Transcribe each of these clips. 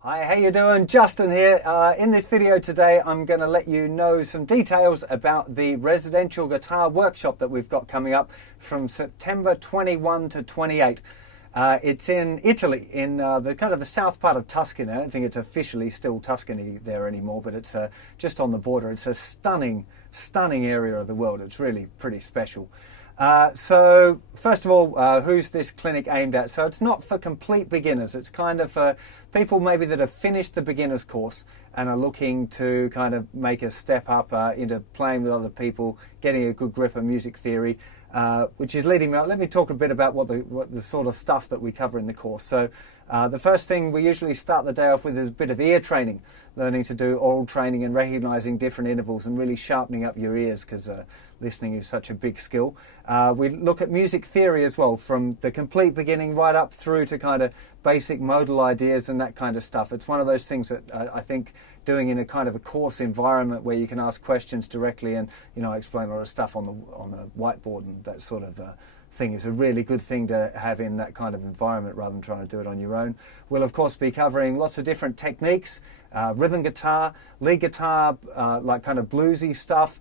Hi, how you doing? Justin here. In this video today I'm going to let you know some details about the residential guitar workshop that we've got coming up from September 21 to 28. It's in Italy, in the kind of the south part of Tuscany. I don't think it's officially still Tuscany there anymore, but it's just on the border. It's a stunning area of the world. It's really pretty special. So first of all, who's this clinic aimed at? So it's not for complete beginners. It's kind of for people maybe that have finished the beginner's course and are looking to kind of make a step up into playing with other people, getting a good grip of music theory, which is leading me on. Let me talk a bit about what the sort of stuff that we cover in the course. So the first thing we usually start the day off with is a bit of ear training, learning to do oral training and recognizing different intervals and really sharpening up your ears, because listening is such a big skill. We look at music theory as well, from the complete beginning right up through to kind of basic modal ideas and that kind of stuff. It's one of those things that I think doing in a kind of a course environment where you can ask questions directly, and I explain a lot of stuff on the whiteboard and that sort of thing is a really good thing to have in that kind of environment rather than trying to do it on your own. We'll of course be covering lots of different techniques, rhythm guitar, lead guitar, like kind of bluesy stuff,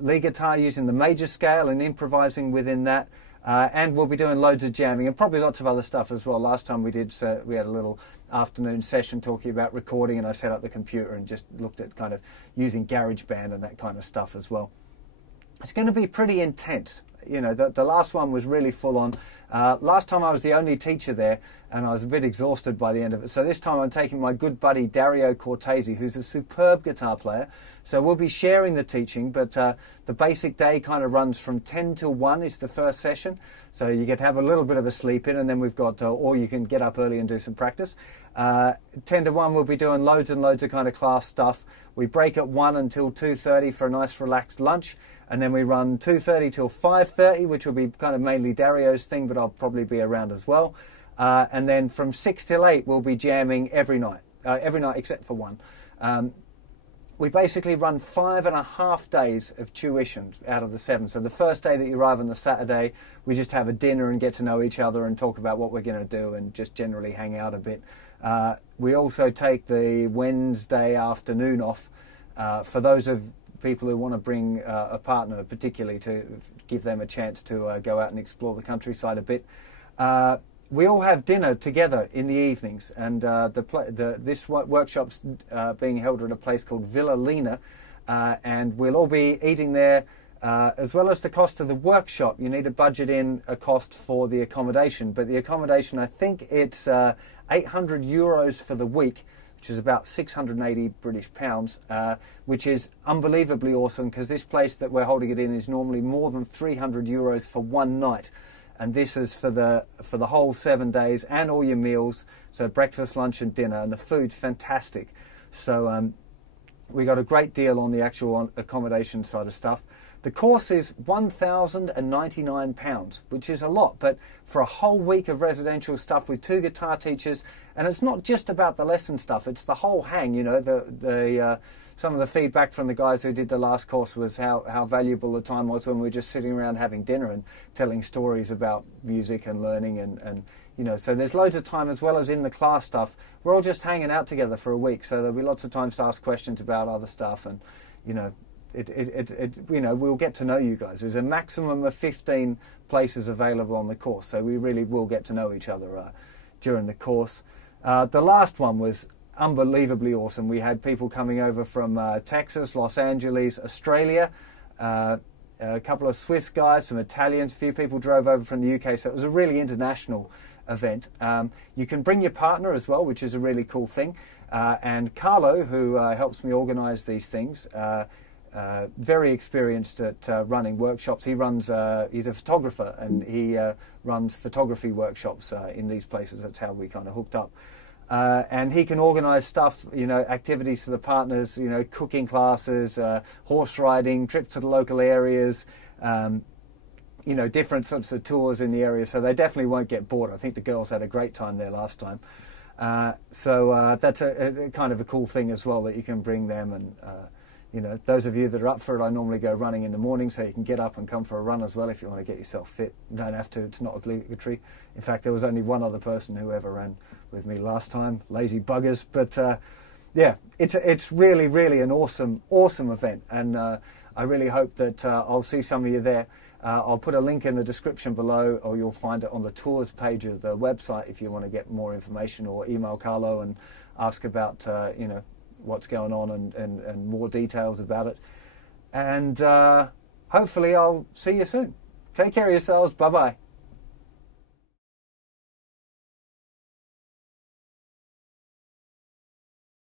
lead guitar using the major scale and improvising within that, and we'll be doing loads of jamming and probably lots of other stuff as well. Last time we did, we had a little afternoon session talking about recording, and I set up the computer and just looked at kind of using GarageBand and that kind of stuff as well. It's going to be pretty intense. The last one was really full on. Last time I was the only teacher there and I was a bit exhausted by the end of it. So this time I'm taking my good buddy Dario Cortese, who's a superb guitar player. So we'll be sharing the teaching, but the basic day kind of runs from 10 till 1 is the first session. So you get to have a little bit of a sleep in, and then we've got, or you can get up early and do some practice. 10 to 1 we'll be doing loads and loads of kind of class stuff. We break at 1 until 2:30 for a nice relaxed lunch. And then we run 2:30 till 5:30, which will be kind of mainly Dario's thing, but I'll probably be around as well. And then from 6 till 8, we'll be jamming every night except for one. We basically run 5.5 days of tuition out of the 7. So the first day that you arrive on the Saturday, we just have a dinner and get to know each other and talk about what we're going to do and just generally hang out a bit. We also take the Wednesday afternoon off for those of people who want to bring a partner, particularly to give them a chance to go out and explore the countryside a bit. We all have dinner together in the evenings, and this workshop's being held at a place called Villa Lena, and we'll all be eating there. As well as the cost of the workshop, you need to budget in a cost for the accommodation, but the accommodation, I think it's 800 euros for the week, which is about 680 British pounds, which is unbelievably awesome, because this place that we're holding it in is normally more than 300 euros for one night. And this is for the whole 7 days and all your meals, so breakfast, lunch and dinner, and the food's fantastic. So we got a great deal on the actual accommodation side of stuff. The course is £1,099, which is a lot, but for a whole week of residential stuff with 2 guitar teachers, and it's not just about the lesson stuff, it's the whole hang. Some of the feedback from the guys who did the last course was how valuable the time was when we were just sitting around having dinner and telling stories about music and learning, and so there's loads of time as well as in the class stuff. We're all just hanging out together for a week, so there'll be lots of times to ask questions about other stuff, and we'll get to know you guys. There's a maximum of 15 places available on the course, so we really will get to know each other during the course. The last one was unbelievably awesome. We had people coming over from Texas, Los Angeles, Australia, a couple of Swiss guys, some Italians, a few people drove over from the UK, so it was a really international event. You can bring your partner as well, which is a really cool thing. And Carlo, who helps me organize these things, very experienced at running workshops. He's a photographer, and he runs photography workshops in these places. That's how we kind of hooked up. And he can organise stuff, activities for the partners, cooking classes, horse riding, trips to the local areas, different sorts of tours in the area. So they definitely won't get bored. I think the girls had a great time there last time. So that's a kind of a cool thing as well, that you can bring them and you know, those of you that are up for it, I normally go running in the morning, so you can get up and come for a run as well if you want to get yourself fit. You don't have to, it's not obligatory. In fact, there was only one other person who ever ran with me last time, lazy buggers. But yeah, it's really, really an awesome event, and I really hope that I'll see some of you there. I'll put a link in the description below, or you'll find it on the tours page of the website if you want to get more information, or email Carlo and ask about you know, what's going on and more details about it. And hopefully I'll see you soon. Take care of yourselves. Bye-bye.